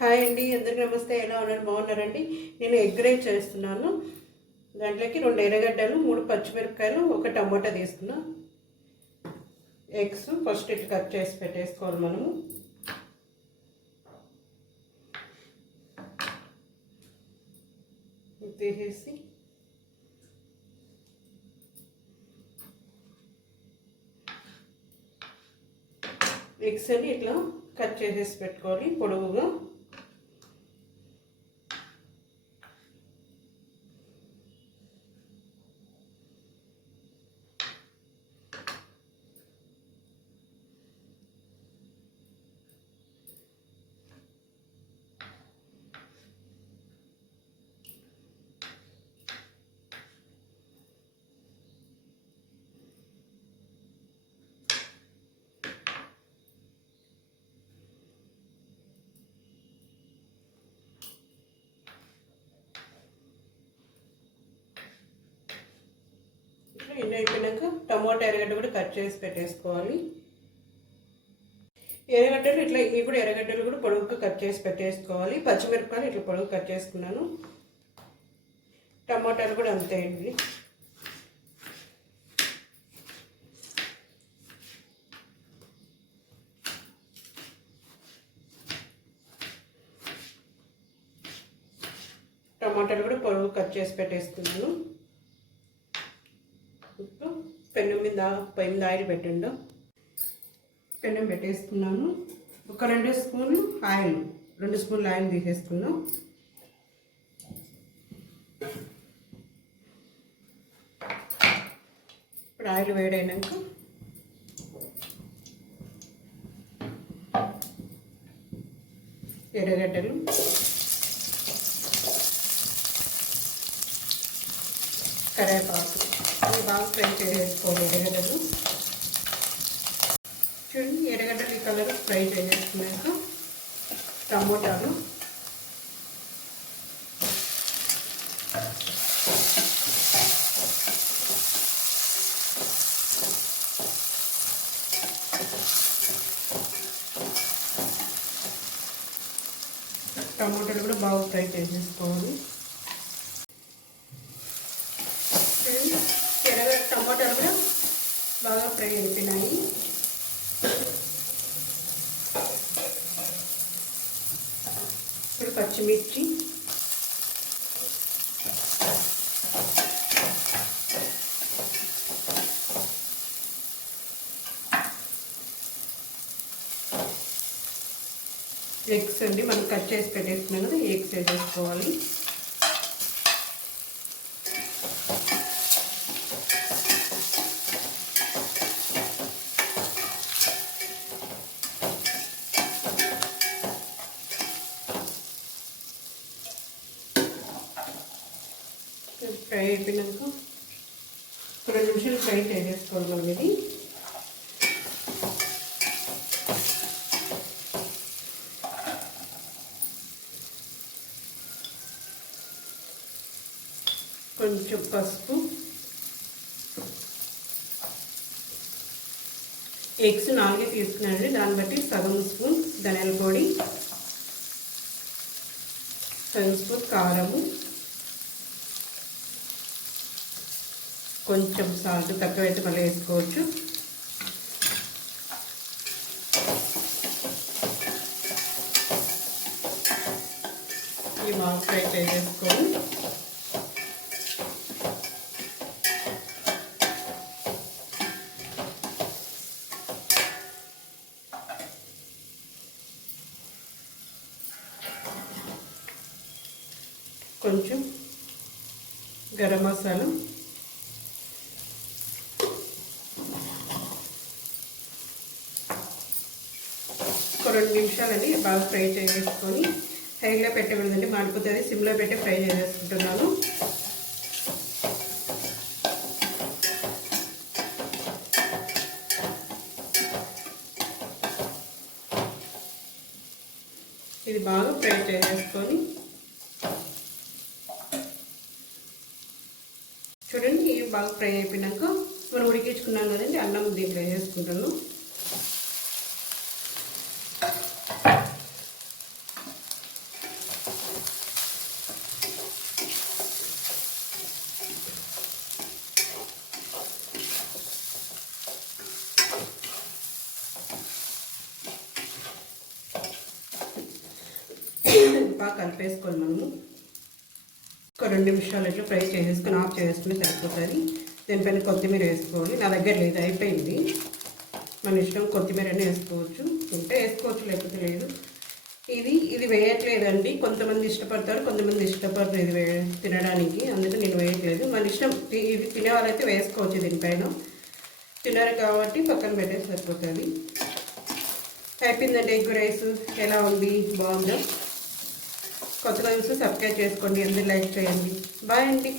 Hi అండి, అందరికీ నమస్తే. ఎలా ఉన్నారు? బాగున్నారండి? నేను ఎగ్ రైస్ చేస్తున్నాను. దాంట్లోకి 2 ఎర్రగడ్డలు, 3 పచ్చిమిరపకాయలు, 1 టమాటా తీసుకున్నా. ఎగ్స్ ఫస్ట్ ఇట్లా కట్ చేసి పెట్టేసుకోవాలి. మనము తీసేసి ఎగ్స్ అని ఇట్లా కట్ చేసేసి పెట్టుకోవాలి పొడవుగా. ఇట్లా అయిపోయినాక టమాటా ఎర్రగడ్డ కూడా కట్ చేసి పెట్టేసుకోవాలి. ఎర్రగడ్డలు ఇట్లా ఇవి కూడా ఎర్రగడ్డలు కూడా పొడవుగా కట్ చేసి పెట్టేసుకోవాలి. పచ్చిమిరపకాయలు ఇట్లా పొడవు కట్ చేసుకున్నాను. టమాటాలు కూడా అంతే అండి. టమాటాలు కూడా పొడవు కట్ చేసి పెట్టేసుకున్నాను. ఇప్పుడు పెనం మీద ఆయిల్ పెట్టండు. పెనం పెట్టేసుకున్నాను. ఒక 2 స్పూన్లు ఆయిల్, 2 స్పూన్లు ఆయిల్ తీసేసుకున్నాం. ఇప్పుడు ఆయిల్ వేడైనాక ఎర్రగడ్డలు, కరివేపాకు అవి బాగా ఫ్రై చేసేసుకోవాలి. ఎర్రగడ్డలు చూడండి, ఎర్రగడ్డలు ఈ కలర్ ఫ్రై చేసేసుకున్నాక టమోటాలు, టమోటాలు కూడా బాగా ఫ్రై చేసేసుకోవాలి. టమాటాలు కూడా బాగా ఫ్రై అయిపోయినాయి. ఇప్పుడు పచ్చిమిర్చి, ఎగ్స్ అండి మనం కట్ చేసి పెట్టేసుకున్నాం కదా, ఎగ్స్ వేసేసుకోవాలి. ఫ్రై అయిపోయినాక 2 నిమిషాలు ఫ్రై చేసేసుకోవాలి మనం. ఇది కొంచెం పసుపు, ఎగ్స్ 4 తీసుకున్నానండి, దాన్ని బట్టి సగం స్పూన్ ధనియాల పొడి, సగం స్పూన్ కారము, కొంచెం సాల్ట్ తక్కువైతే మళ్ళీ వేసుకోవచ్చు. ఈ బాగా ఫ్రై చేసేసుకొని కొంచెం గరం మసాలా, ఒక 2 నిమిషాలని బాగా ఫ్రై చేసేసుకొని, హైలో పెట్టకూడదండి, మాడిపోతుంది. సిమ్లో పెట్టి ఫ్రై చేసేసుకుంటున్నాను. ఇది బాగా ఫ్రై చేసేసుకొని చూడండి, ఇవి బాగా ఫ్రై అయిపోయినాక మనం ఉడికించుకున్నాం కదండి, అన్నం దీంట్లో వేసుకుంటాను. బాగా కలిపేసుకోవాలి మనము. ఒక 2 నిమిషాలు ఇట్లా ఫ్రై చేసేసుకొని ఆఫ్ చేసుకుని సరిపోతుంది. దీనిపైన కొత్తిమీర వేసుకోవాలి. నా దగ్గర లేదు, అయిపోయింది. మన ఇష్టం, కొత్తిమీర అన్నీ వేసుకోవచ్చు, ఉంటే వేసుకోవచ్చు లేకపోతే లేదు. ఇది వేయట్లేదండి. కొంతమంది ఇష్టపడతారు, కొంతమంది ఇష్టపడరు ఇది తినడానికి, అందుకే నేను వేయట్లేదు. మన ఇష్టం. ఇది తినే వాళ్ళైతే వేసుకోవచ్చు దీనిపైన. తినరు కాబట్టి పక్కన పెట్టేసి సరిపోతుంది. అయిపోయిందండి ఎగ్ రైస్. ఎలా ఉంది? బాగుందా? కొత్తగా చూసి సబ్స్క్రైబ్ చేసుకోండి, అందరూ లైక్ చేయండి. బాయ్ అండి.